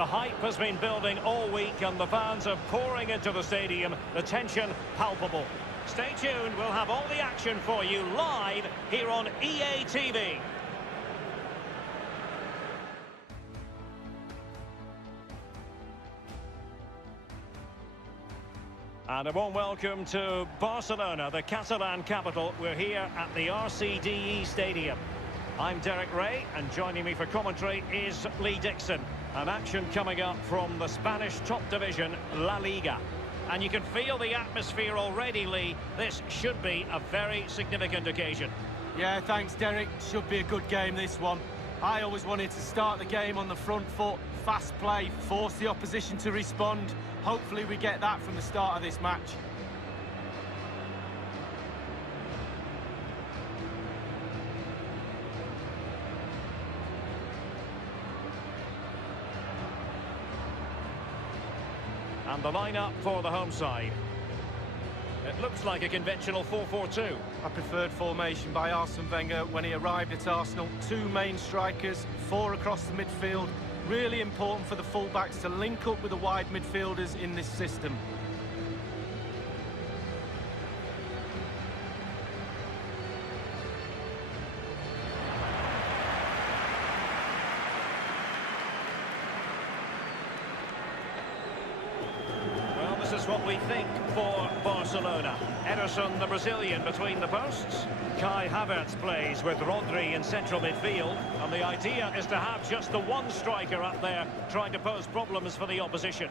The hype has been building all week and the fans are pouring into the stadium. The tension palpable. Stay tuned, we'll have all the action for you live here on EA TV. And a warm welcome to Barcelona, the Catalan capital. We're here at the RCD Stadium. I'm Derek Ray, and joining me for commentary is Lee Dixon. An action coming up from the Spanish top division, La Liga. And you can feel the atmosphere already, Lee. This should be a very significant occasion. Yeah, thanks, Derek. Should be a good game, this one. I always wanted to start the game on the front foot, fast play, force the opposition to respond. Hopefully we get that from the start of this match. And the lineup for the home side. It looks like a conventional 4-4-2. A preferred formation by Arsene Wenger when he arrived at Arsenal. Two main strikers, four across the midfield. Really important for the fullbacks to link up with the wide midfielders in this system. Well, this is what we think for Barcelona. Ederson, the Brazilian, between the posts. Kai Havertz plays with Rodri in central midfield, and the idea is to have just the one striker up there trying to pose problems for the opposition.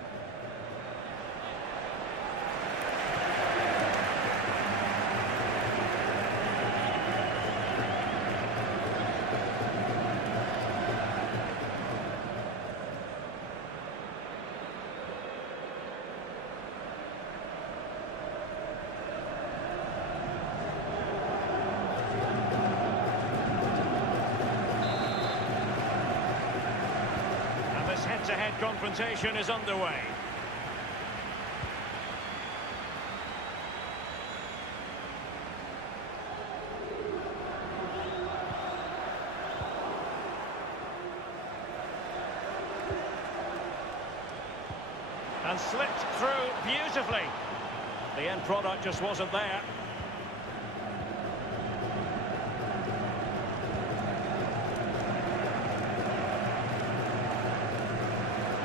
Head-to-head confrontation is underway. And slipped through beautifully. The end product just wasn't there.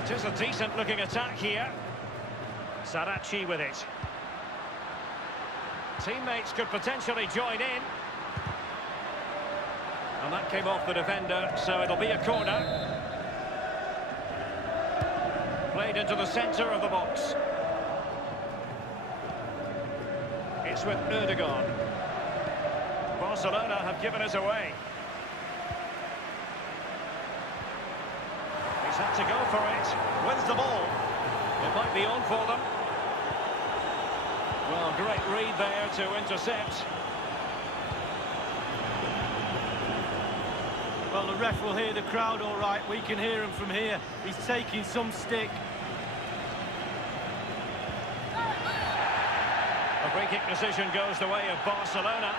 It is a decent-looking attack here. Saracchi with it. Teammates could potentially join in. And that came off the defender, so it'll be a corner. Played into the centre of the box. It's with Erdogan. Barcelona have given us away. He's had to go for it. Wins the ball. It might be on for them. Well, great read there to intercept. Well, the ref will hear the crowd all right. We can hear him from here. He's taking some stick. A free kick decision goes the way of Barcelona.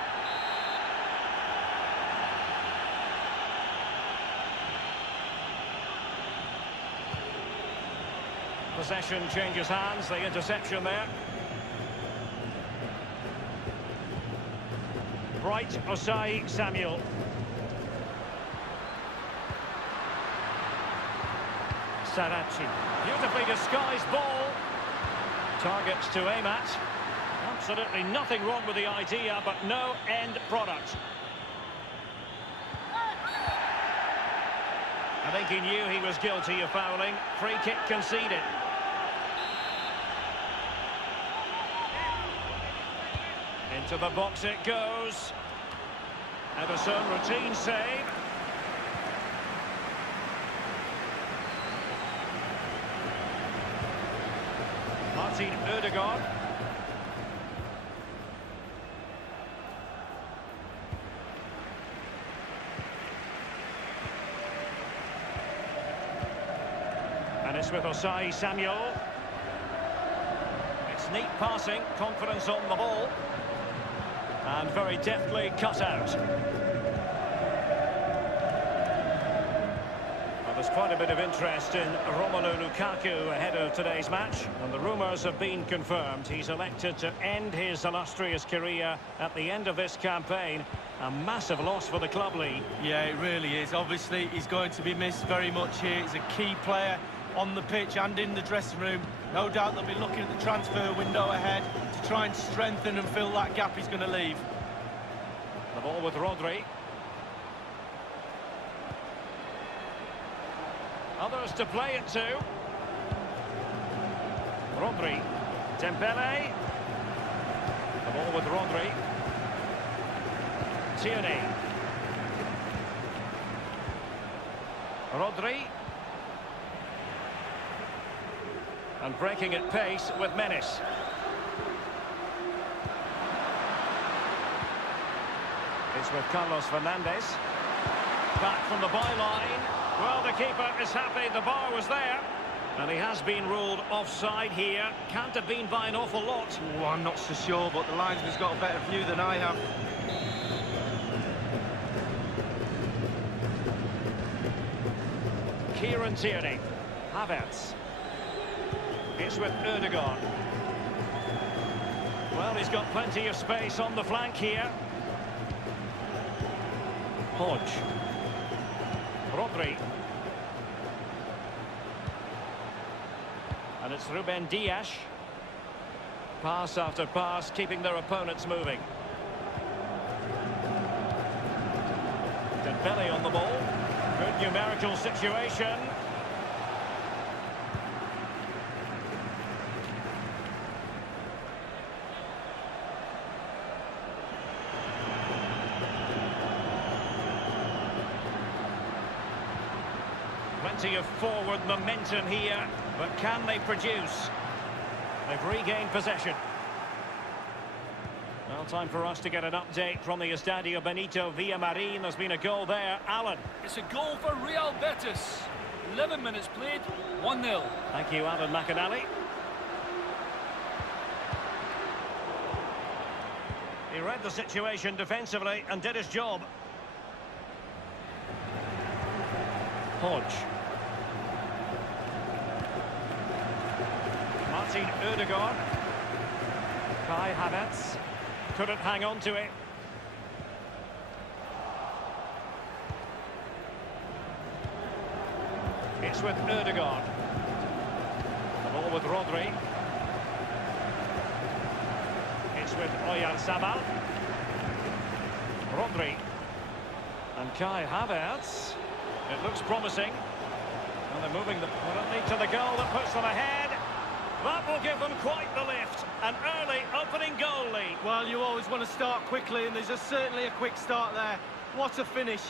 Possession changes hands, the interception there. Bright Osai Samuel. Saracchi. Beautifully disguised ball. Targets to aim at. Absolutely nothing wrong with the idea, but no end product. I think he knew he was guilty of fouling. Free kick conceded. Into the box it goes. Ederson, routine save. Martin Erdogan. And it's with Osai Samuel. It's neat passing, confidence on the ball. And very deftly cut out. Well, the There's quite a bit of interest in Romelu Lukaku ahead of today's match, and the rumours have been confirmed. He's elected to end his illustrious career at the end of this campaign. A massive loss for the club league. Yeah, it really is. Obviously, he's going to be missed very much here. He's a key player on the pitch and in the dressing room. No doubt they'll be looking at the transfer window ahead to try and strengthen and fill that gap he's going to leave. The ball with Rodri. Others to play it to. Rodri. Dembele. The ball with Rodri. Tierney. Rodri. And breaking at pace with menace. It's with Carlos Fernandez. Back from the byline. Well, the keeper is happy. The bar was there. And he has been ruled offside here. Can't have been by an awful lot. Oh, I'm not so sure, but the linesman's got a better view than I have. Kieran Tierney. Havertz. It's with Ødegaard. Well, he's got plenty of space on the flank here. Hodge. Rodri. And it's Ruben Dias. Pass after pass, keeping their opponents moving. Dembele on the ball. Good numerical situation. Plenty of forward momentum here, but can they produce? They've regained possession. Well, time for us to get an update from the Estadio Benito Villamarín. There's been a goal there. Alan. It's a goal for Real Betis. 11 minutes played, 1-0. Thank you, Alan McAnally. He read the situation defensively and did his job. Hodge. Martin Ødegaard. Kai Havertz. Couldn't hang on to it. It's with Ødegaard. The ball with Rodri. It's with Oyarzabal. Rodri. And Kai Havertz. It looks promising. And they're moving the penalty to the goal that puts them ahead. That will give them quite the lift. An early opening goal lead. Well, you always want to start quickly, and there's certainly a quick start there. What a finish.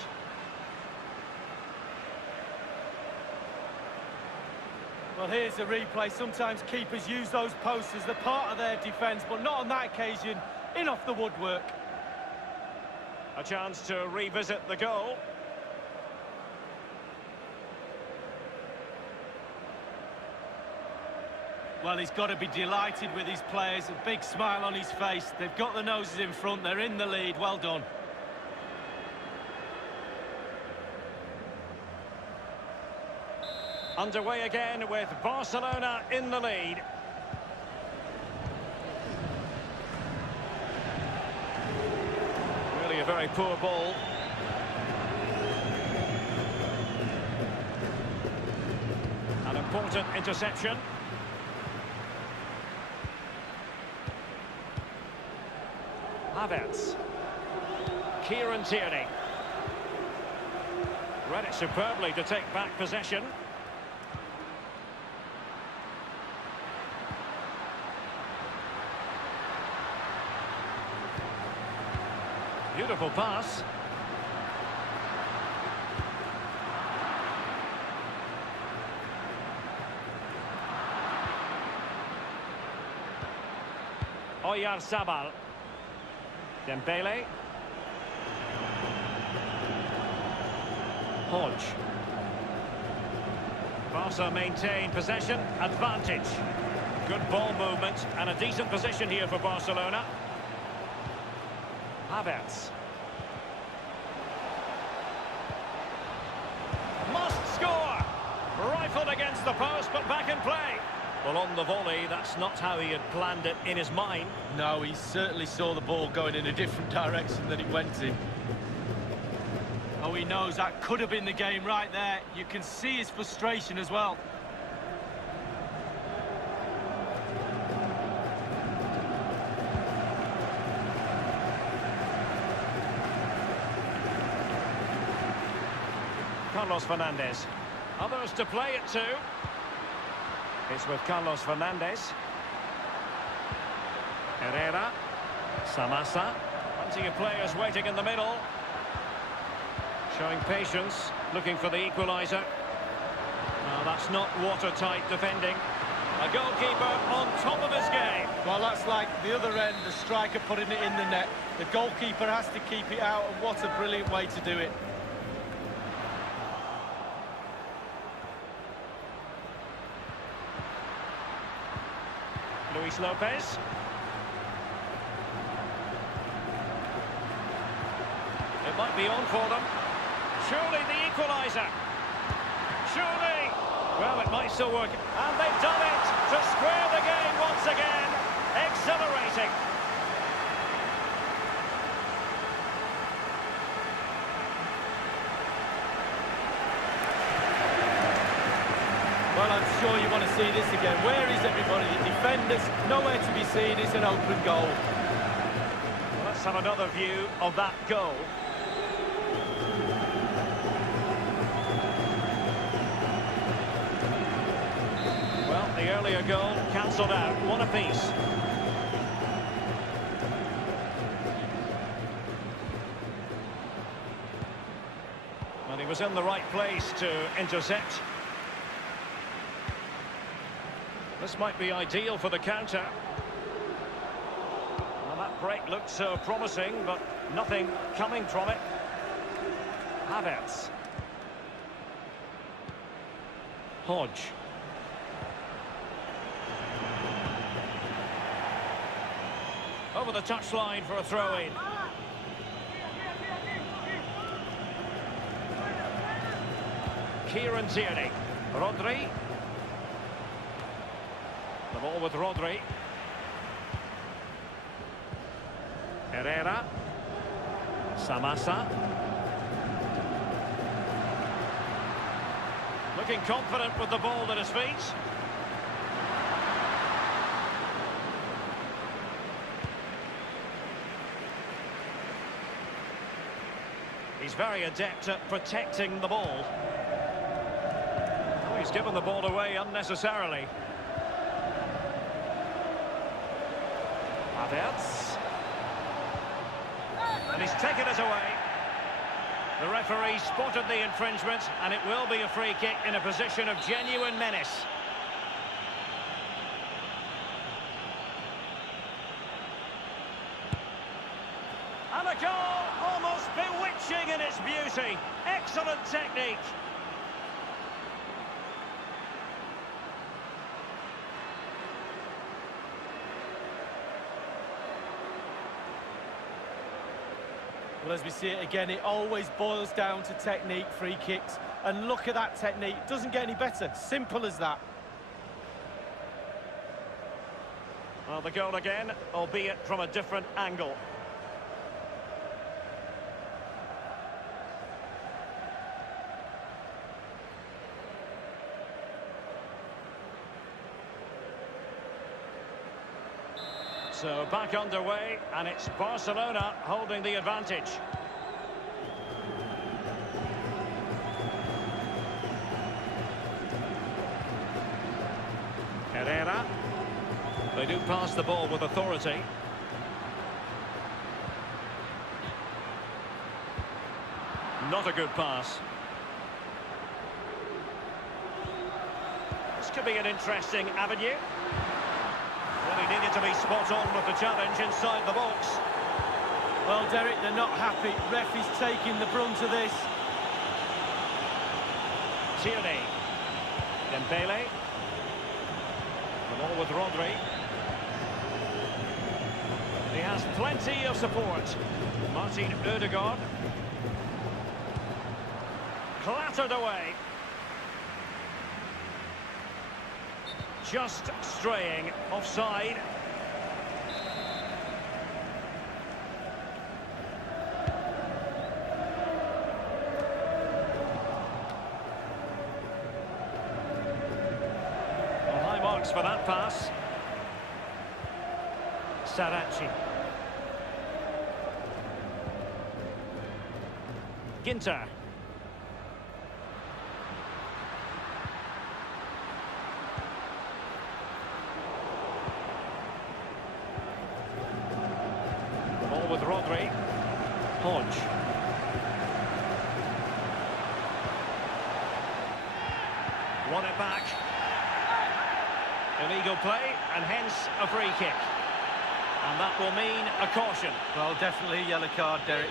Well, here's the replay. Sometimes keepers use those posts as the part of their defence, but not on that occasion. In off the woodwork. A chance to revisit the goal. Well, he's got to be delighted with his players. A big smile on his face. They've got the noses in front. They're in the lead. Well done. Underway again with Barcelona in the lead. Really a very poor ball. An important interception. Havertz. Kieran Tierney. Read it superbly to take back possession. Beautiful pass. Oyarzabal. Dembele. Hodge. Barca maintain possession, advantage. Good ball movement and a decent position here for Barcelona. Havertz. Must score! Stood against the post, but back in play. Well, on the volley, that's not how he had planned it in his mind. No, he certainly saw the ball going in a different direction than it went in. Oh, he knows that could have been the game right there. You can see his frustration as well. Carlos Fernandez. Others to play it to. It's with Carlos Fernandez. Herrera. Samasa. Plenty of players waiting in the middle. Showing patience, looking for the equaliser. No, that's not watertight defending. A goalkeeper on top of his game. Well, that's like the other end, the striker putting it in the net. The goalkeeper has to keep it out, and what a brilliant way to do it. Luis Lopez. It might be on for them. Surely the equaliser. Surely. Well, it might still work. And they've done it to square the game once again. Exhilarating. Well, I'm sure you want to see this again. Where is everybody? The defenders, nowhere to be seen. It's an open goal. Well, let's have another view of that goal. Well, the earlier goal cancelled out. One apiece. And he was in the right place to intercept. This might be ideal for the counter. Well, that break looked so promising, but nothing coming from it. Havertz. Hodge. Over the touchline for a throw-in. Kieran Tierney. Rodri. The ball with Rodri. Herrera. Samasa. Looking confident with the ball at his feet. He's very adept at protecting the ball. Oh, he's given the ball away unnecessarily. Havertz. And he's taken it away. The referee spotted the infringement, and it will be a free kick in a position of genuine menace. And a goal, almost bewitching in its beauty. Excellent technique. Well, as we see it again, it always boils down to technique, free kicks. And look at that technique. It doesn't get any better. Simple as that. Well, the goal again, albeit from a different angle. So back underway, and it's Barcelona holding the advantage. Herrera. They do pass the ball with authority. Not a good pass. This could be an interesting avenue. Well, he needed to be spot on with the challenge inside the box. Well, Derek, they're not happy. Ref is taking the brunt of this. Tierney. Dembele. The ball with Rodri. He has plenty of support. Martin Ødegaard. Clattered away. just straying offside. Well, high marks for that pass. Saracchi. Ginter. The ball with Rodri. Hodge. Won it back. Illegal play, and hence a free kick. And that will mean a caution. Well, definitely a yellow card, Derek.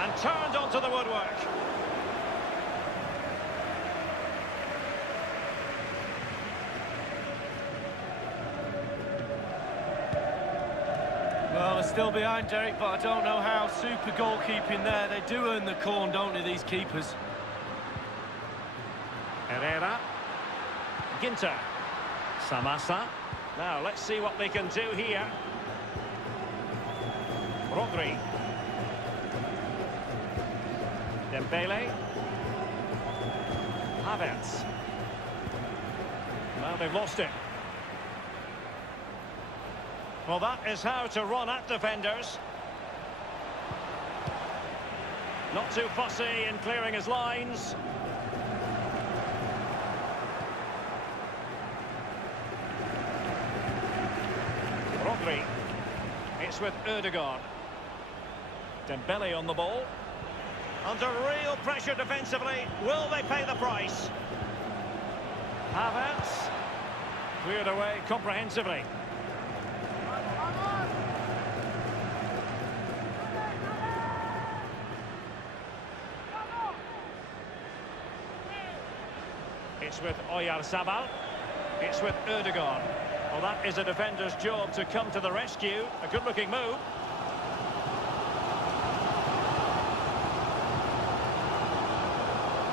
And turned onto the woodwork. Well, they're still behind, Derek, but I don't know how. Super goalkeeping there. They do earn the corn, don't they, these keepers? Herrera. Ginter. Samasa. Now, let's see what they can do here. Rodri. Dembele. Havertz. Now they've lost it. Well, that is how to run at defenders. Not too fussy in clearing his lines. Rodri. It's with Ødegaard. Dembele on the ball. Under real pressure defensively. Will they pay the price? Havertz. Cleared away comprehensively. It's with Oyarzabal. It's with Ødegaard. Well, that is a defender's job to come to the rescue. A good-looking move.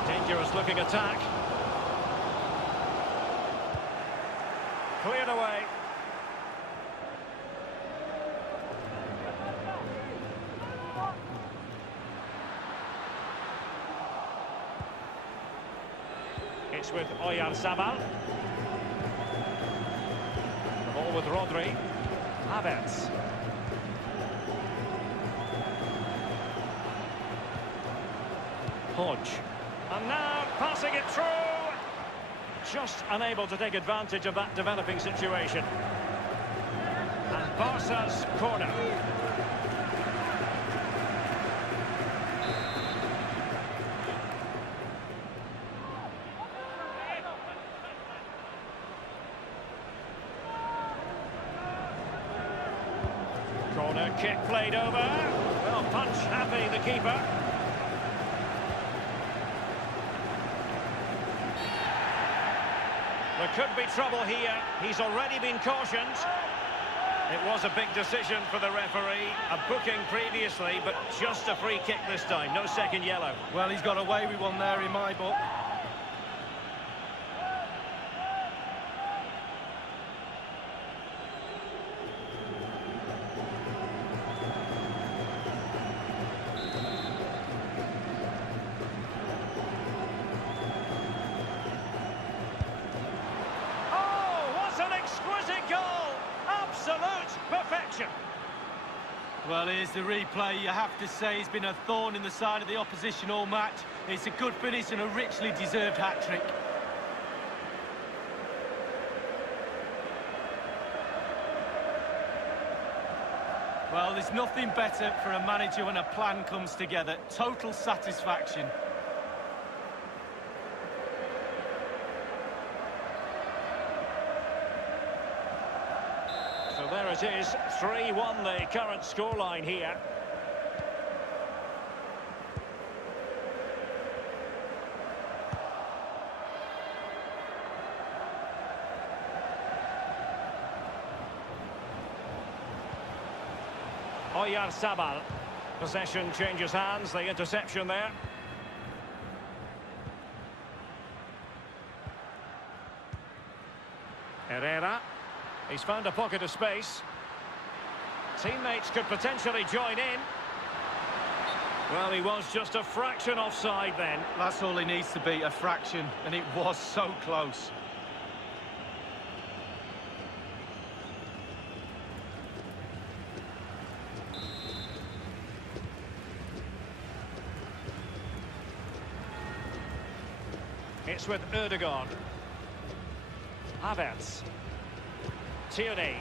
Dangerous-looking attack. Cleared away. It's with Oyarzabal. The ball with Rodri. Havertz. Hodge. And now passing it through. Just unable to take advantage of that developing situation. And Barca's corner. Corner kick played over. Well, punch happy, the keeper. There could be trouble here. He's already been cautioned. It was a big decision for the referee. A booking previously, but just a free kick this time. No second yellow. Well, he's got away with one there in my book. Perfection. Well, here's the replay. You have to say he's been a thorn in the side of the opposition all match. It's a good finish and a richly deserved hat-trick. Well, there's nothing better for a manager when a plan comes together. Total satisfaction. So there it is, 3-1 the current scoreline here. Oyarzabal. Possession changes hands, the interception there. Herrera. He's found a pocket of space. Teammates could potentially join in. Well, he was just a fraction offside then. That's all he needs to be, a fraction, and it was so close. It's with Ødegaard. Havertz. Tierney.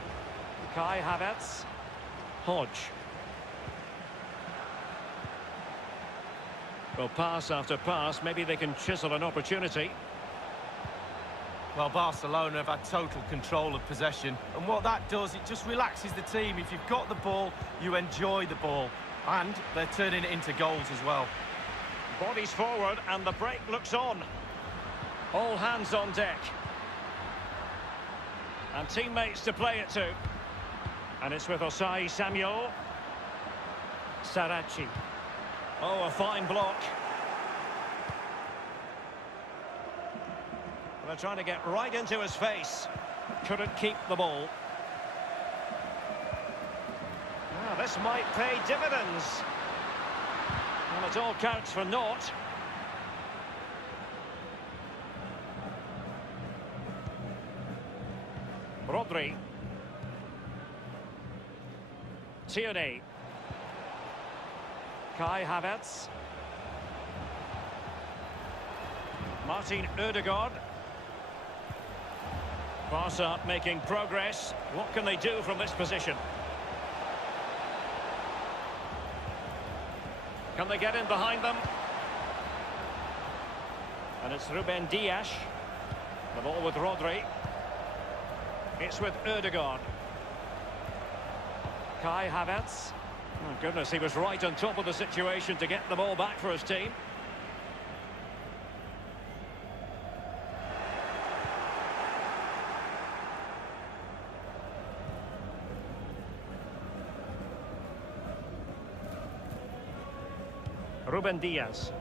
Kai Havertz. Hodge. Well, pass after pass, maybe they can chisel an opportunity. Well, Barcelona have had total control of possession, and what that does, it just relaxes the team. If you've got the ball, you enjoy the ball, and they're turning it into goals as well. Bodies forward, and the break looks on. All hands on deck. And teammates to play it to. And it's with Osai Samuel. Saracchi. Oh, a fine block. They're trying to get right into his face. Couldn't keep the ball. Now, this might pay dividends. Well, it all counts for naught. Rodri. Tierney. Kai Havertz. Martin Ødegaard. Barca making progress. What can they do from this position? Can they get in behind them? And it's Ruben Dias. The ball with Rodri. It's with Ødegaard. Kai Havertz. Oh, goodness, he was right on top of the situation to get the ball back for his team. Ruben Dias.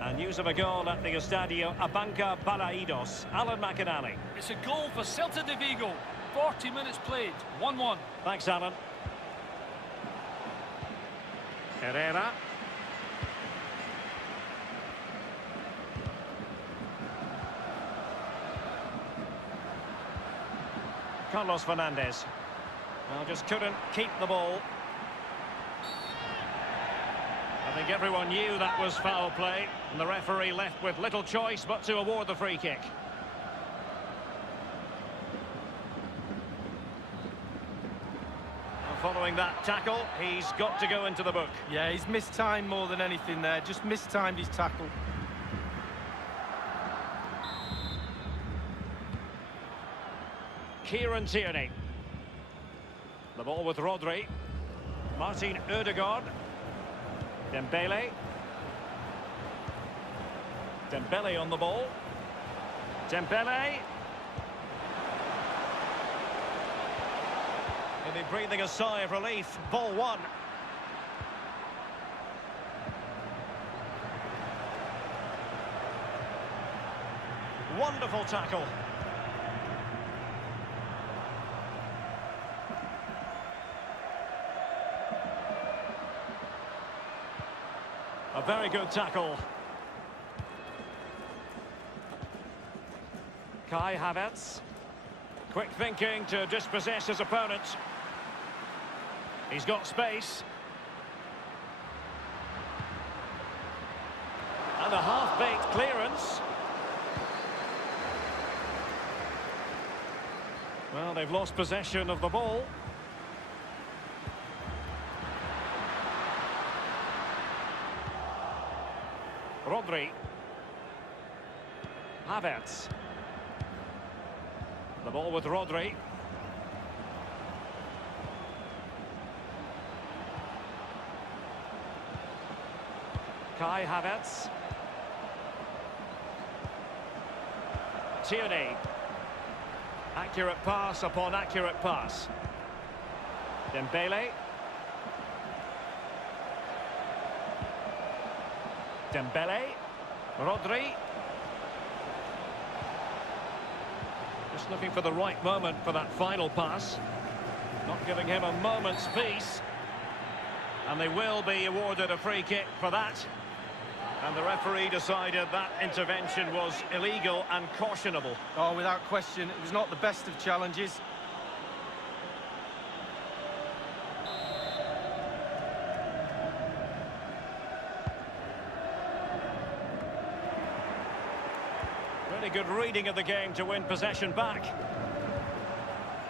And news of a goal at the Estadio Abanca Balaidos. Alan McInally. It's a goal for Celta de Vigo. 40 minutes played, 1-1. Thanks, Alan. Herrera. Carlos Fernandez. Well, just couldn't keep the ball. I think everyone knew that was foul play, and the referee left with little choice but to award the free kick. Following that tackle, he's got to go into the book. Yeah, he's missed time more than anything there. Just mistimed his tackle. Kieran Tierney. The ball with Rodri. Martin Ødegaard. Dembele. Dembele on the ball. Dembele. He'll be breathing a sigh of relief. Ball one. Wonderful tackle. A very good tackle. Kai Havertz. Quick thinking to dispossess his opponent. He's got space. And a half-baked clearance. Well, they've lost possession of the ball. Rodri. Havertz. The ball with Rodri. Kai Havertz. Tierney. Accurate pass upon accurate pass. Dembele. Dembele. Rodri. Just looking for the right moment for that final pass. Not giving him a moment's peace. And they will be awarded a free kick for that. And the referee decided that intervention was illegal and cautionable. Oh, without question, it was not the best of challenges. Really good reading of the game to win possession back.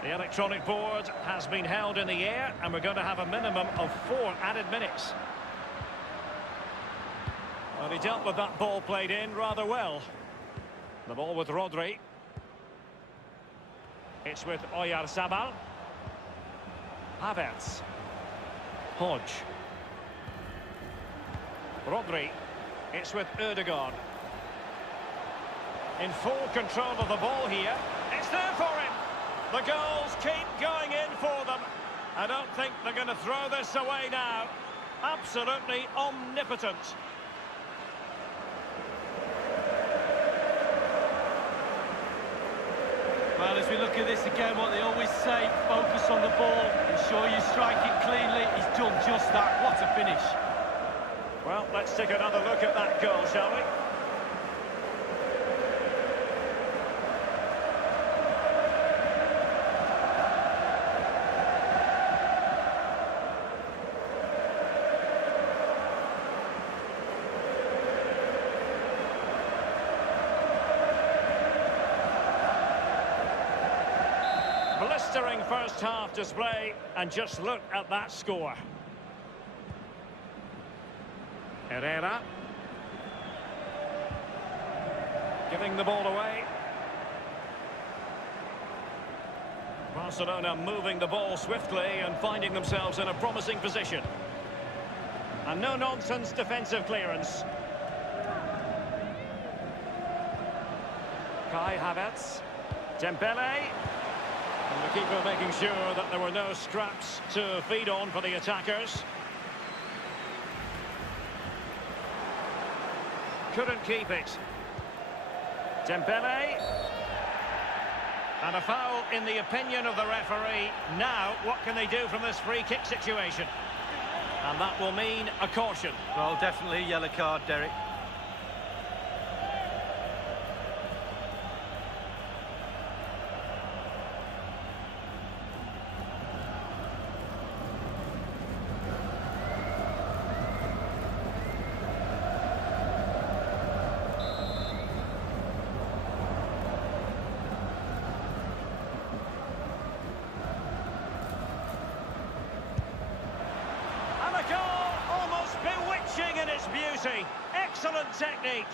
The electronic board has been held in the air, and we're going to have a minimum of 4 added minutes. Well, he dealt with that ball played in rather well. The ball with Rodri. It's with Oyarzabal. Havertz. Hodge. Rodri. It's with Ødegaard. In full control of the ball here. It's there for him. The goals keep going in for them. I don't think they're going to throw this away now. Absolutely omnipotent. Well, as we look at this again, what they always say, focus on the ball, ensure you strike it cleanly. He's done just that. What a finish. Well, let's take another look at that goal, shall we? Blistering first half display, and just look at that score. Herrera. Giving the ball away. Barcelona moving the ball swiftly and finding themselves in a promising position. And no-nonsense defensive clearance. Kai Havertz. Dembele. And the keeper making sure that there were no scraps to feed on for the attackers. Couldn't keep it. Dembele. And a foul in the opinion of the referee. Now, what can they do from this free kick situation? And that will mean a caution. Well, definitely a yellow card, Derek. In its beauty. Excellent technique.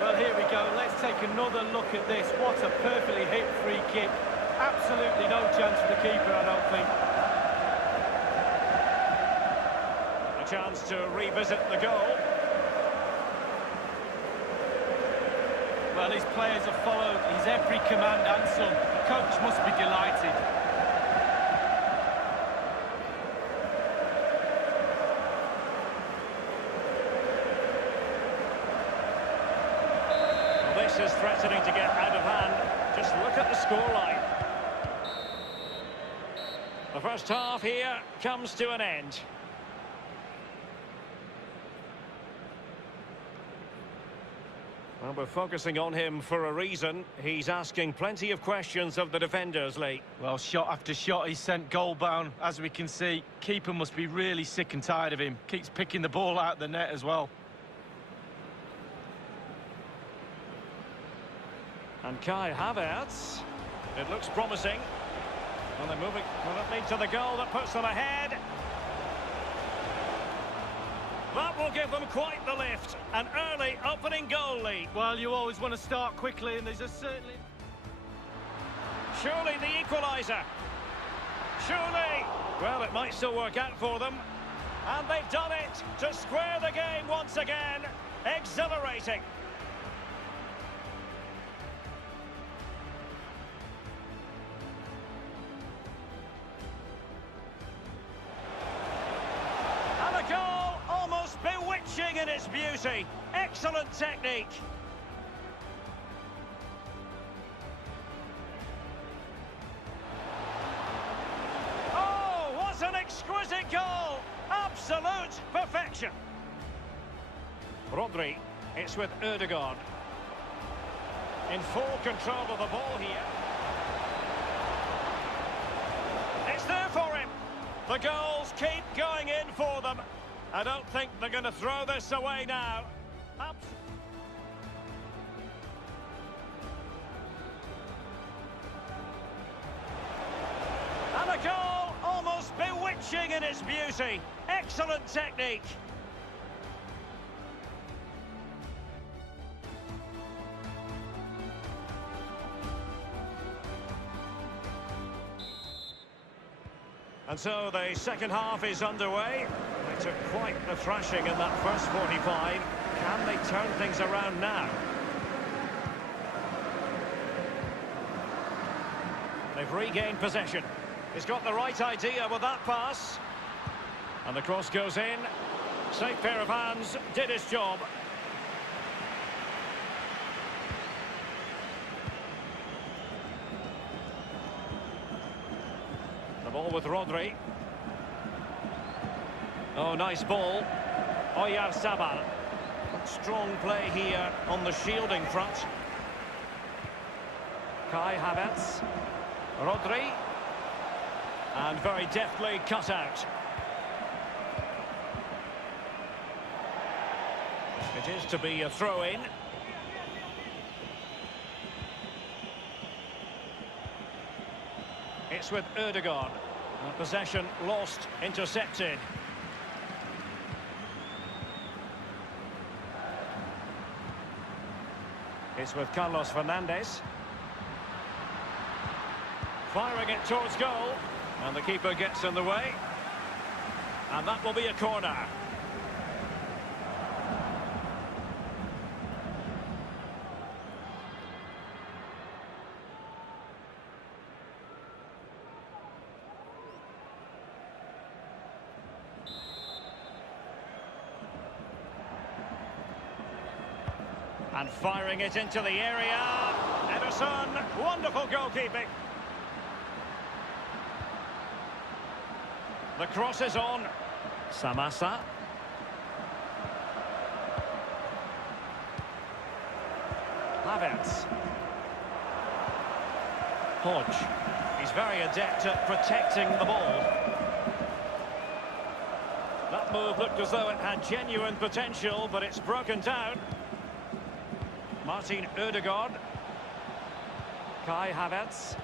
Well, here we go. Let's take another look at this. What a perfectly hit free kick. Absolutely no chance for the keeper, I don't think. A chance to revisit the goal. Well, his players have followed his every command and some. The coach must be delighted. Well, this is threatening to get out of hand. Just look at the scoreline. The first half here comes to an end. Well, we're focusing on him for a reason. He's asking plenty of questions of the defenders, Lee. Well, shot after shot, he's sent goal-bound. As we can see, keeper must be really sick and tired of him. Keeps picking the ball out of the net as well. And Kai Havertz. It looks promising. Well, they're moving. Will it lead to the goal that puts them ahead? That will give them quite the lift. An early opening goal lead. Well, you always want to start quickly, and there's a certainly... Surely the equaliser. Surely. Well, it might still work out for them. And they've done it to square the game once again. Exhilarating. in its beauty. Excellent technique. Oh, what an exquisite goal! Absolute perfection. Rodri, it's with Ødegaard. In full control of the ball here. It's there for him. The goals keep going in for them. I don't think they're going to throw this away now. And a goal almost bewitching in its beauty. Excellent technique. And so the second half is underway. They took quite the thrashing in that first 45. Can they turn things around now? They've regained possession. He's got the right idea with that pass. And the cross goes in. Safe pair of hands, did his job. The ball with Rodri. Oh, nice ball. Oyarzabal. Strong play here on the shielding front. Kai Havertz. Rodri. And very deftly cut out. It is to be a throw-in. It's with Ødegaard. Possession lost, intercepted. It's with Carlos Fernandes. Firing it towards goal. And the keeper gets in the way. And that will be a corner. And firing it into the area. Ederson, wonderful goalkeeping. The cross is on. Samasa. Havertz. Hodge. He's very adept at protecting the ball. That move looked as though it had genuine potential, but it's broken down. Martin Ødegaard. Kai Havertz.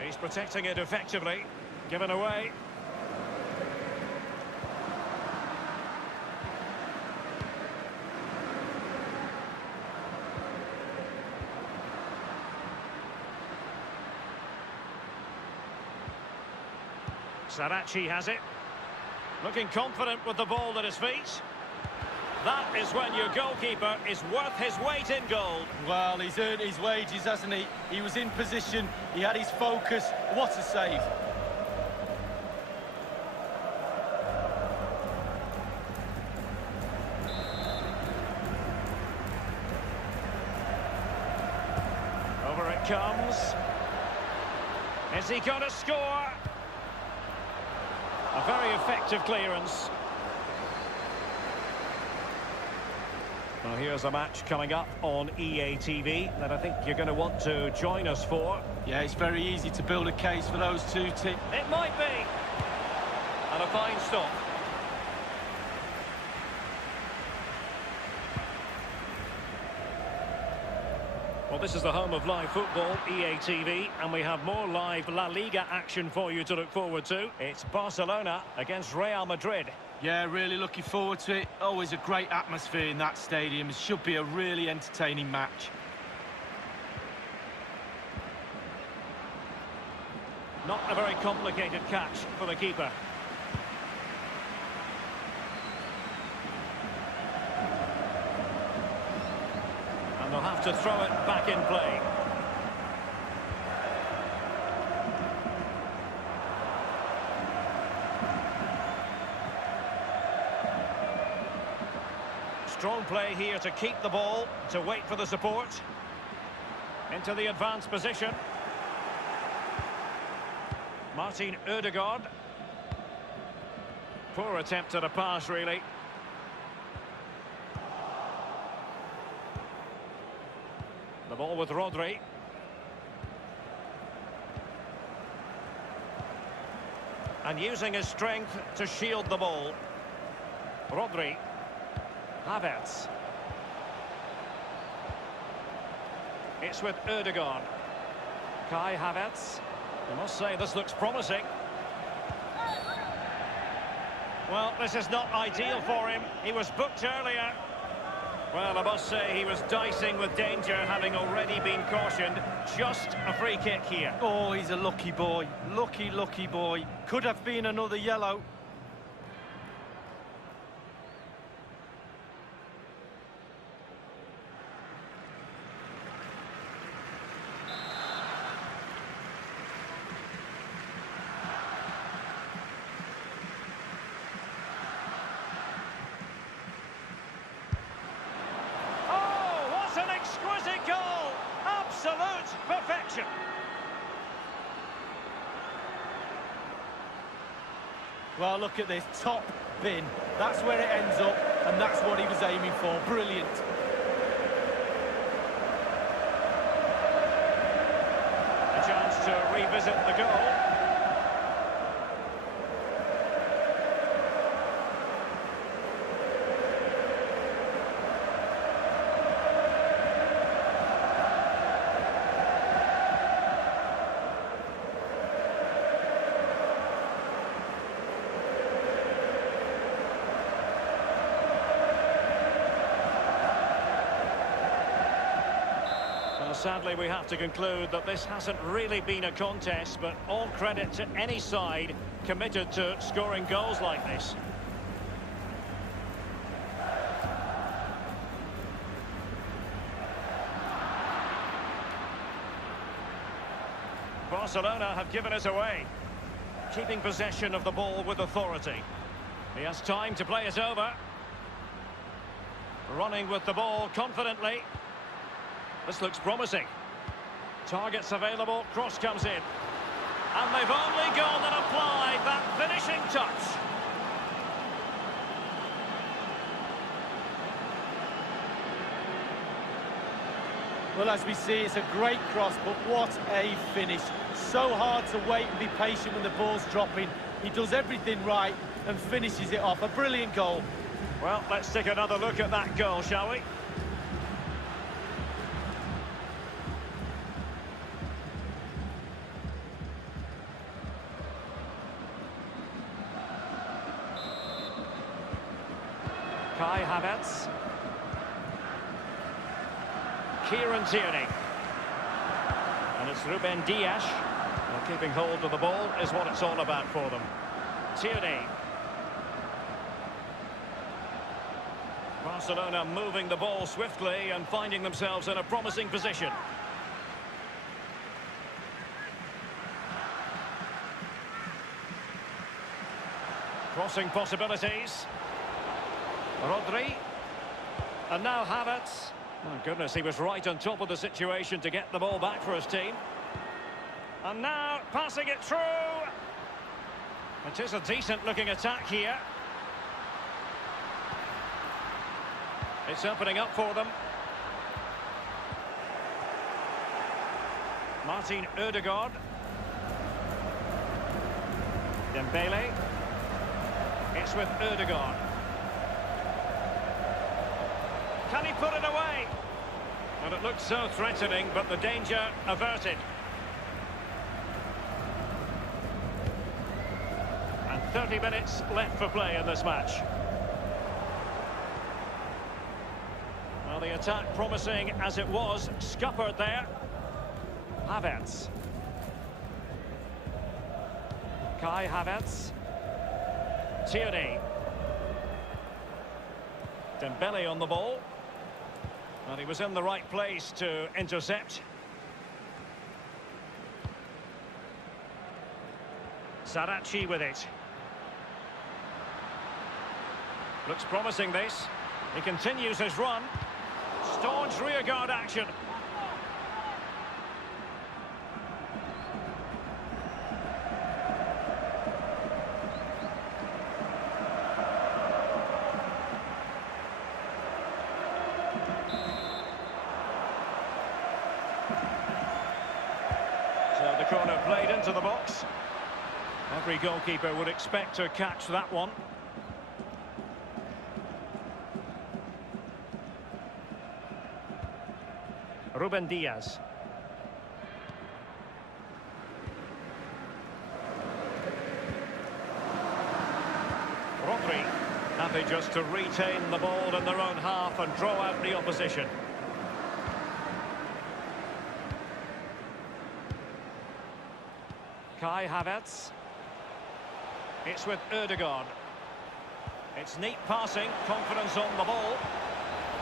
He's protecting it effectively. Given away. Saracchi has it. Looking confident with the ball at his feet. That is when your goalkeeper is worth his weight in gold. Well, he's earned his wages, hasn't he? He was in position, he had his focus. What a save. Over it comes. Is he going to score? A very effective clearance. Well, here's a match coming up on EA TV that I think you're going to want to join us for. Yeah, it's very easy to build a case for those two teams. It might be. And a fine stop. Well, this is the home of live football, EA TV, and we have more live La Liga action for you to look forward to. It's Barcelona against Real Madrid. Yeah, really looking forward to it. Always a great atmosphere in that stadium. It should be a really entertaining match. Not a very complicated catch for the keeper. And they'll have to throw it back in play. here to keep the ball, to wait for the support. Into the advanced position. Martin Ødegaard. Poor attempt at a pass, really. The ball with Rodri. And using his strength to shield the ball. Rodri. Havertz. It's with Ødegaard. Kai Havertz. I must say, this looks promising. Well, this is not ideal for him. He was booked earlier. Well, I must say he was dicing with danger, having already been cautioned. Just a free kick here. Oh, he's a lucky boy. Lucky, lucky boy. Could have been another yellow. An exquisite goal! Absolute perfection! Well, look at this, top bin. That's where it ends up, and that's what he was aiming for. Brilliant. A chance to revisit the goal. Sadly, we have to conclude that this hasn't really been a contest, but all credit to any side committed to scoring goals like this. Barcelona have given it away, keeping possession of the ball with authority. He has time to play it over. Running with the ball confidently. This looks promising. Targets available, cross comes in. And they've only gone and applied that finishing touch. Well, as we see, it's a great cross, but what a finish. So hard to wait and be patient when the ball's dropping. He does everything right and finishes it off. A brilliant goal. Well, let's take another look at that goal, shall we? Kai Havertz. Kieran Tierney. And it's Ruben Dias. Well, keeping hold of the ball is what it's all about for them. Tierney. Barcelona moving the ball swiftly and finding themselves in a promising position. Crossing possibilities. Rodri. And now Havertz. Oh, goodness, he was right on top of the situation to get the ball back for his team. And now, passing it through. It is a decent-looking attack here. It's opening up for them. Martin Ødegaard. Dembele. It's with Ødegaard. Can he put it away? And it looked so threatening, but the danger averted. And 30 minutes left for play in this match. Well, the attack promising as it was, scuppered there. Havertz. Kai Havertz. Tierney. Dembele on the ball. And he was in the right place to intercept. Saracchi with it. Looks promising, this. He continues his run. Staunch rearguard action. So the corner played into the box. Every goalkeeper would expect to catch that one. Ruben Diaz. Rodri, happy just to retain the ball in their own half and draw out the opposition. Kai Havertz. It's with Ødegaard. It's neat passing, confidence on the ball.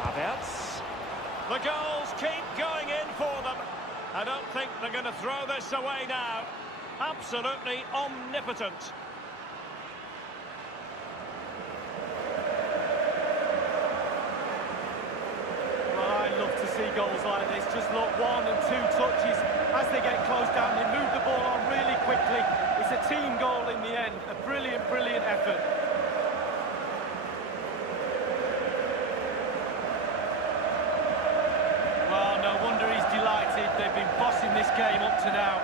Havertz. The goals keep going in for them. I don't think they're going to throw this away now. Absolutely omnipotent. Well, I love to see goals like this. Just look, 1 and 2 touches. As they get close down, they move the ball on really quickly. It's a team goal in the end. A brilliant, brilliant effort. Well, no wonder he's delighted. They've been bossing this game up to now.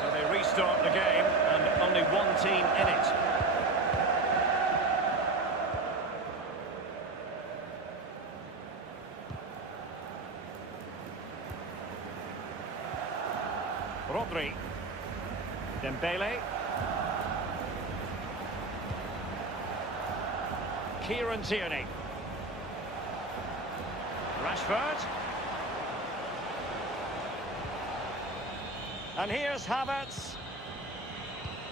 So they restart the game and only one team in it. Rodri. Dembele. Kieran Tierney. Rashford. And here's Havertz.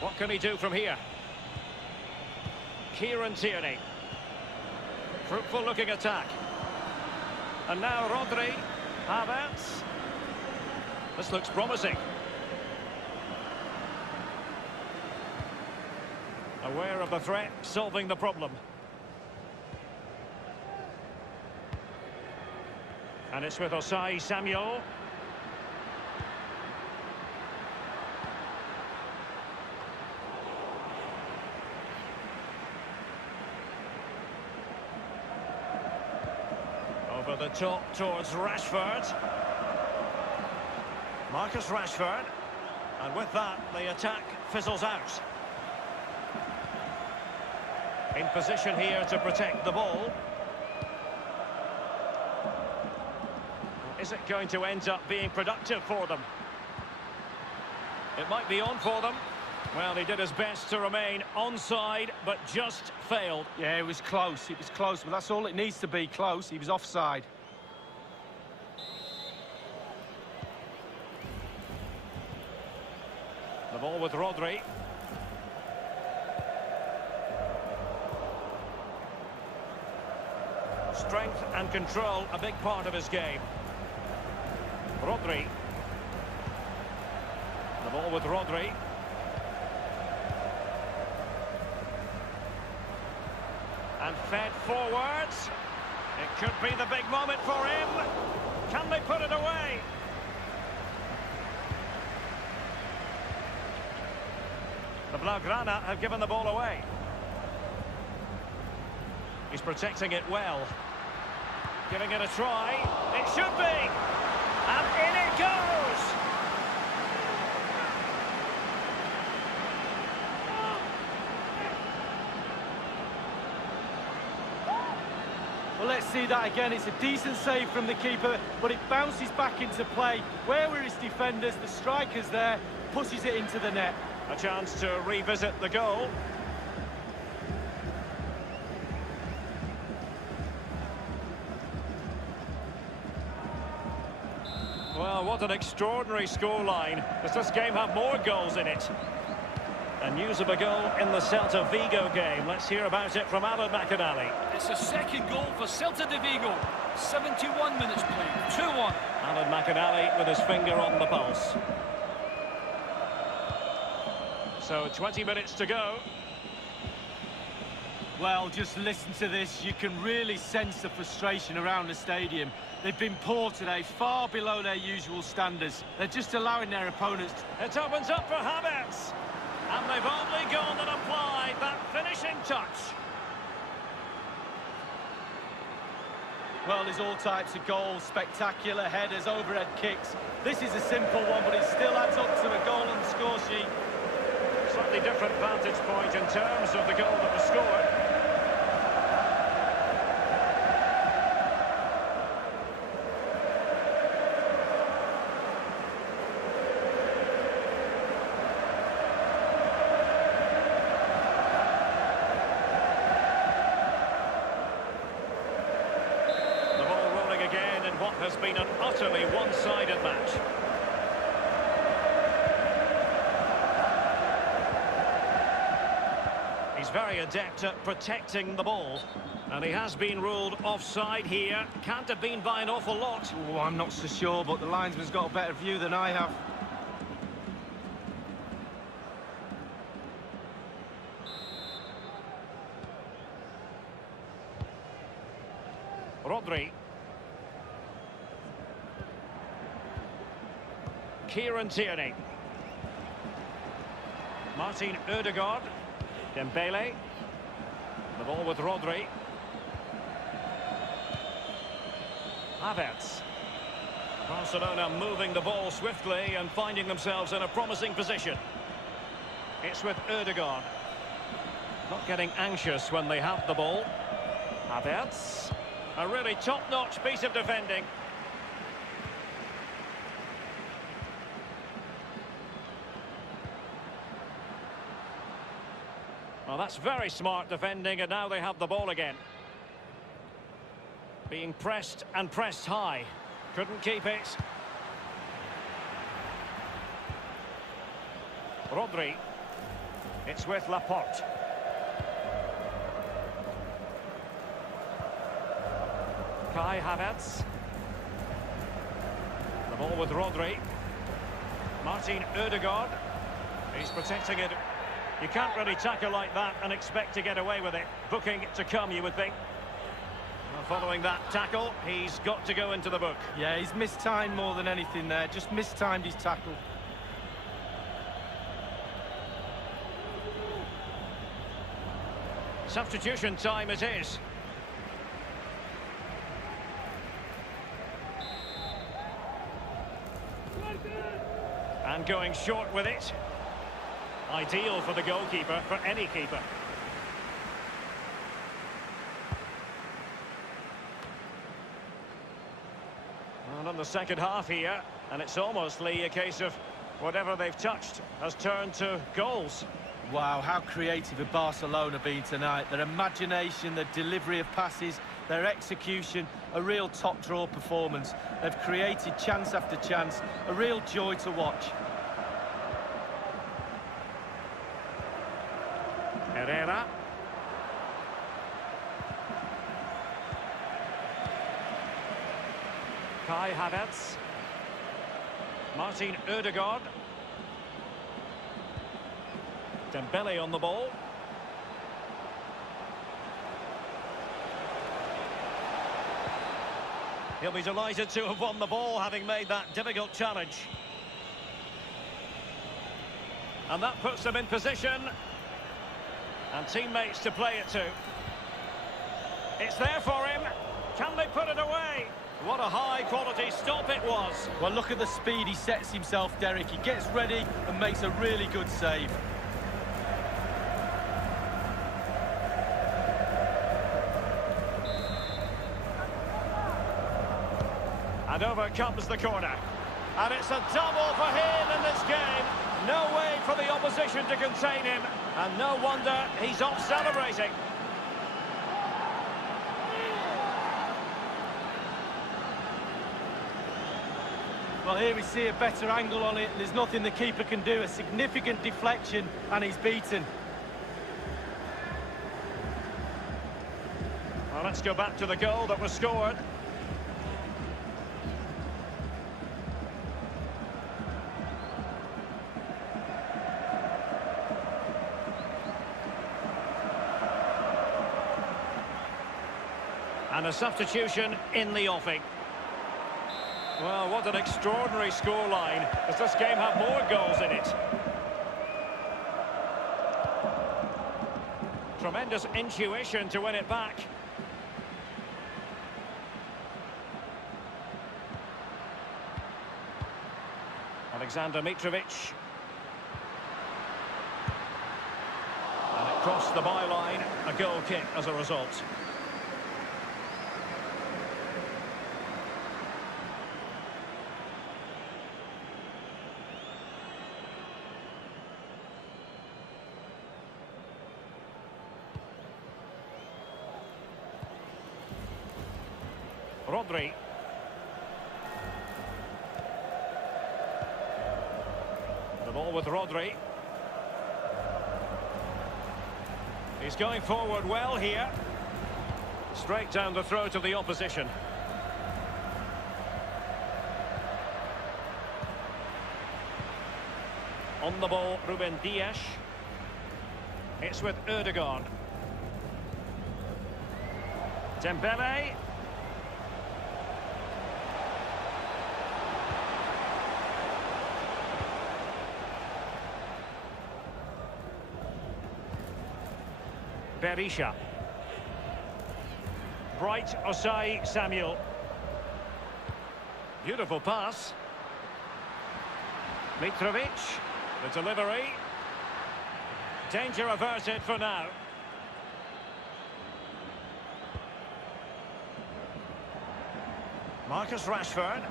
What can he do from here? Kieran Tierney. Fruitful looking attack. And now Rodri. Havertz. This looks promising. Aware of the threat, solving the problem. And it's with Espaniol. Over the top towards Rashford. Marcus Rashford. And with that, the attack fizzles out. In position here to protect the ball. Is it going to end up being productive for them? It might be on for them. Well, he did his best to remain onside, but just failed. Yeah, it was close, but that's all it needs to be, close. He was offside. The ball with Rodri. Strength and control, a big part of his game. Rodri. The ball with Rodri. And fed forwards. It could be the big moment for him. Can they put it away? The Blaugrana have given the ball away. He's protecting it well. Giving it a try. It should be. And in it goes. Well, let's see that again. It's a decent save from the keeper, but it bounces back into play. Where were his defenders? The striker's there, pushes it into the net. A chance to revisit the goal. Well, what an extraordinary scoreline. Does this game have more goals in it? And news of a goal in the Celta Vigo game. Let's hear about it from Alan McInally. It's a second goal for Celta de Vigo. 71 minutes played, 2-1. Alan McInally with his finger on the pulse. So 20 minutes to go. Well, just listen to this. You can really sense the frustration around the stadium. They've been poor today, far below their usual standards. They're just allowing their opponents... It opens up for Havertz. And they've only gone and applied that finishing touch. Well, there's all types of goals, spectacular headers, overhead kicks. This is a simple one, but it still adds up to a goal on the score sheet. Slightly different vantage point in terms of the goal that was scored. What has been an utterly one-sided match. He's very adept at protecting the ball, and he has been ruled offside here. Can't have been by an awful lot. Oh, I'm not so sure, but the linesman's got a better view than I have. Rodri. Kieran Tierney. Martin Ødegaard. Dembele. The ball with Rodri. Havertz. Barcelona moving the ball swiftly and finding themselves in a promising position. It's with Ødegaard. Not getting anxious when they have the ball. Havertz. A really top-notch piece of defending. Well, that's very smart defending, and now they have the ball again. Being pressed and pressed high. Couldn't keep it. Rodri. It's with Laporte. Kai Havertz. The ball with Rodri. Martin Ødegaard. He's protecting it. You can't really tackle like that and expect to get away with it. Booking to come, you would think. Well, following that tackle, he's got to go into the book. Yeah, he's mistimed more than anything there. Just mistimed his tackle. Substitution time it is. And going short with it. Ideal for the goalkeeper, for any keeper. And on the second half here, and it's almost, Lee, a case of whatever they've touched has turned to goals. Wow, how creative have Barcelona been tonight. Their imagination, their delivery of passes, their execution, a real top-draw performance. They've created chance after chance, a real joy to watch. Herrera. Kai Havertz. Martin Ødegaard. Dembele on the ball. He'll be delighted to have won the ball, having made that difficult challenge. And that puts them in position. And teammates to play it to. It's there for him. Can they put it away? What a high-quality stop it was. Well, look at the speed he sets himself, Derek. He gets ready and makes a really good save. And over comes the corner. And it's a double for him in this game. No way for the opposition to contain him. And no wonder he's off celebrating. Well, here we see a better angle on it. There's nothing the keeper can do. A significant deflection, and he's beaten. Well, let's go back to the goal that was scored. And a substitution in the offing. Well, what an extraordinary scoreline. Does this game have more goals in it? Tremendous intuition to win it back. Alexander Mitrovic. And it crossed the byline, a goal kick as a result. Rodri. The ball with Rodri. He's going forward well here. Straight down the throat of the opposition. On the ball, Ruben Dias. It's with Ødegaard. Dembele. Berisha. Bright Osai Samuel. Beautiful pass. Mitrovic. The delivery. Danger averted for now. Marcus Rashford.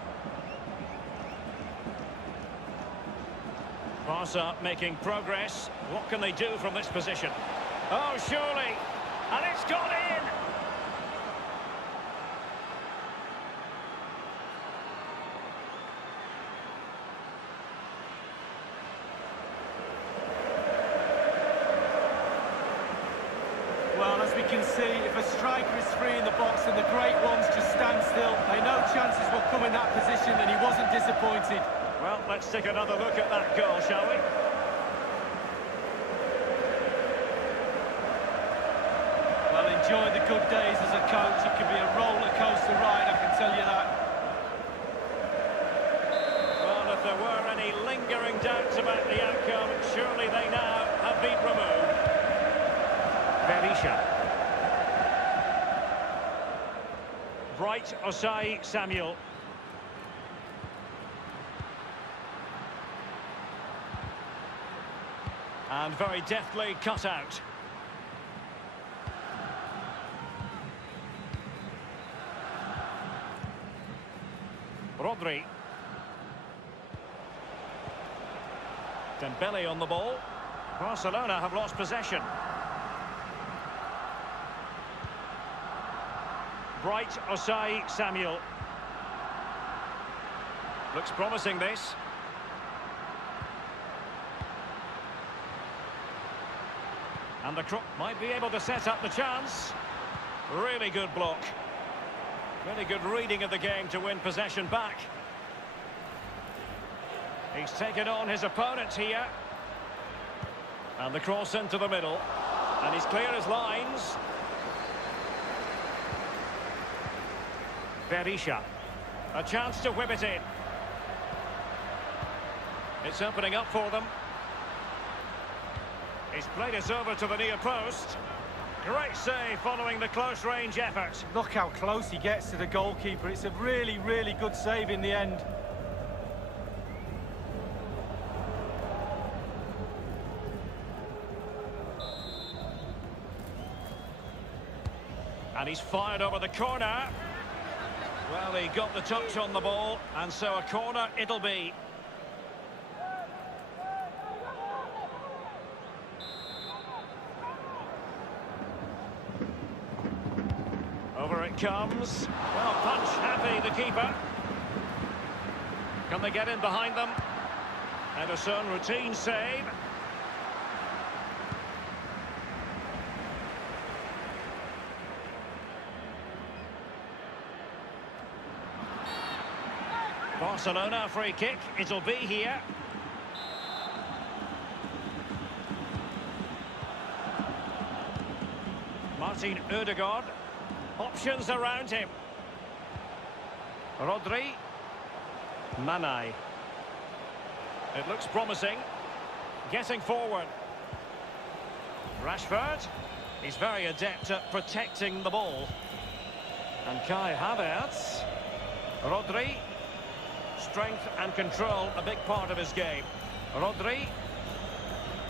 Barca making progress. What can they do from this position? Oh, surely. And it's gone in. Well, as we can see, if a striker is free in the box and the great ones just stand still, they know chances will come in that position, and he wasn't disappointed. Well, let's take another look at that goal, shall we? Enjoy the good days as a coach. It can be a roller coaster ride, I can tell you that. Well, if there were any lingering doubts about the outcome, surely they now have been removed. Berisha. Bright Osai Samuel. And very deftly cut out. Rodri. Dembele on the ball. Barcelona have lost possession. Bright Osai Samuel. Looks promising, this. And the crook might be able to set up the chance. Really good block. Really good reading of the game to win possession back. He's taken on his opponent here. And the cross into the middle. And he's clear his lines. Berisha. A chance to whip it in. It's opening up for them. He's played it over to the near post. Great save following the close-range effort. Look how close he gets to the goalkeeper. It's a really, really good save in the end. And he's fired over the corner. Well, he got the touch on the ball, and so a corner it'll be. Over it comes. Well, punch happy, the keeper. Can they get in behind them? Ederson, routine save. Barcelona free kick, it'll be here. Martin Ødegaard. Options around him. Rodri. Manai. It looks promising. Getting forward. Rashford. He's very adept at protecting the ball. And Kai Havertz. Rodri. Strength and control, a big part of his game. Rodri.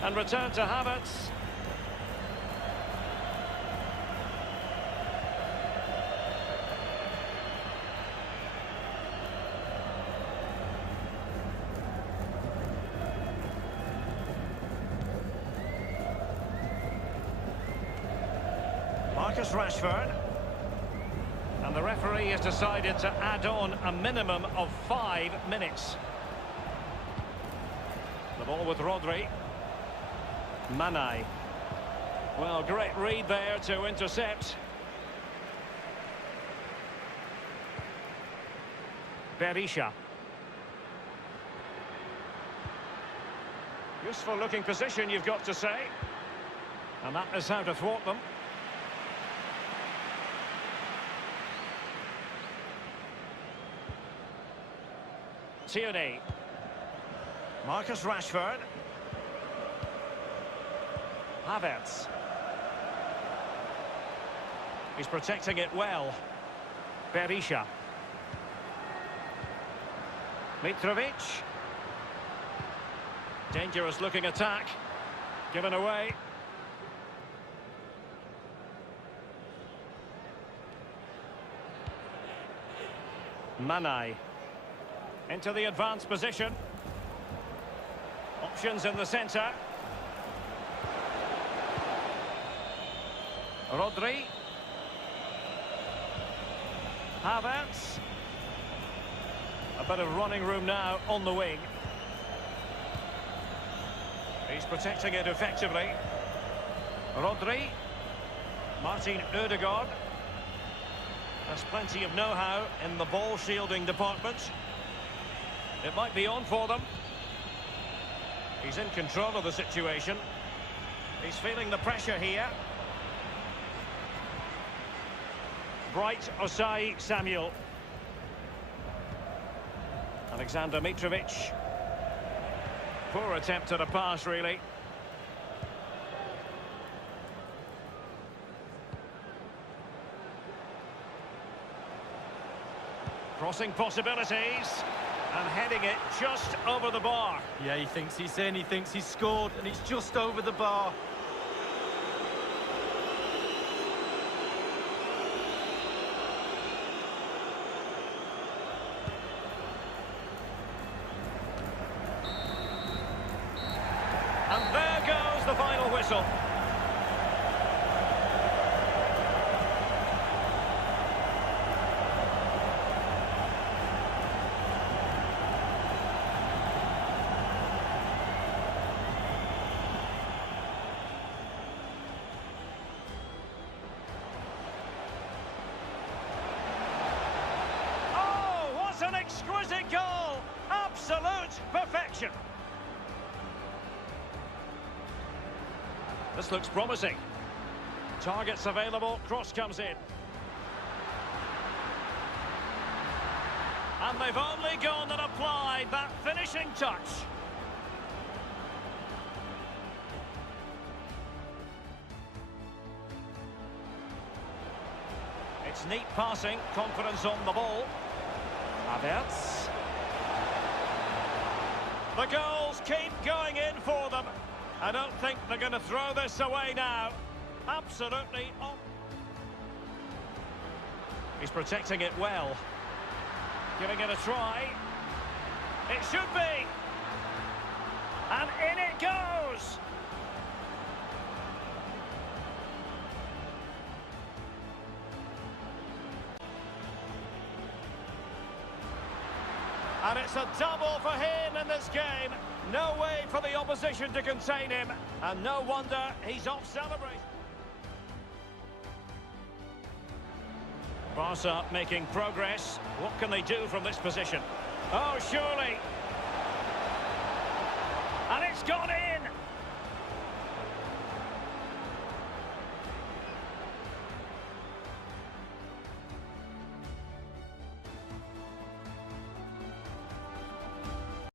And return to Havertz. Marcus Rashford. And the referee has decided to add on a minimum of 5 minutes. The ball with Rodri. Manai. Well, great read there to intercept. Berisha. Useful looking position, you've got to say. And that is how to thwart them. Tierney. Marcus Rashford. Havertz. He's protecting it well. Berisha. Mitrovic. Dangerous looking attack. Given away. Manai. Into the advanced position. Options in the centre. Rodri. Havertz. A bit of running room now on the wing. He's protecting it effectively. Rodri. Martin Ødegaard. There's plenty of know-how in the ball shielding department. It might be on for them. He's in control of the situation. He's feeling the pressure here. Bright Osai Samuel. Alexander Mitrovic. Poor attempt at a pass, really. Crossing possibilities. And heading it just over the bar. Yeah, he thinks he's in, he thinks he's scored, and it's just over the bar. And there goes the final whistle. An exquisite goal! Absolute perfection! This looks promising. Targets available, cross comes in. And they've only gone and applied that finishing touch. It's neat passing, confidence on the ball. Havertz. The goals keep going in for them. I don't think they're going to throw this away now. Absolutely on. He's protecting it well. Giving it a try. It should be. And in it goes. And it's a double for him in this game. No way for the opposition to contain him. And no wonder he's off celebrating. Barca making progress. What can they do from this position? Oh, surely. And it's gone in.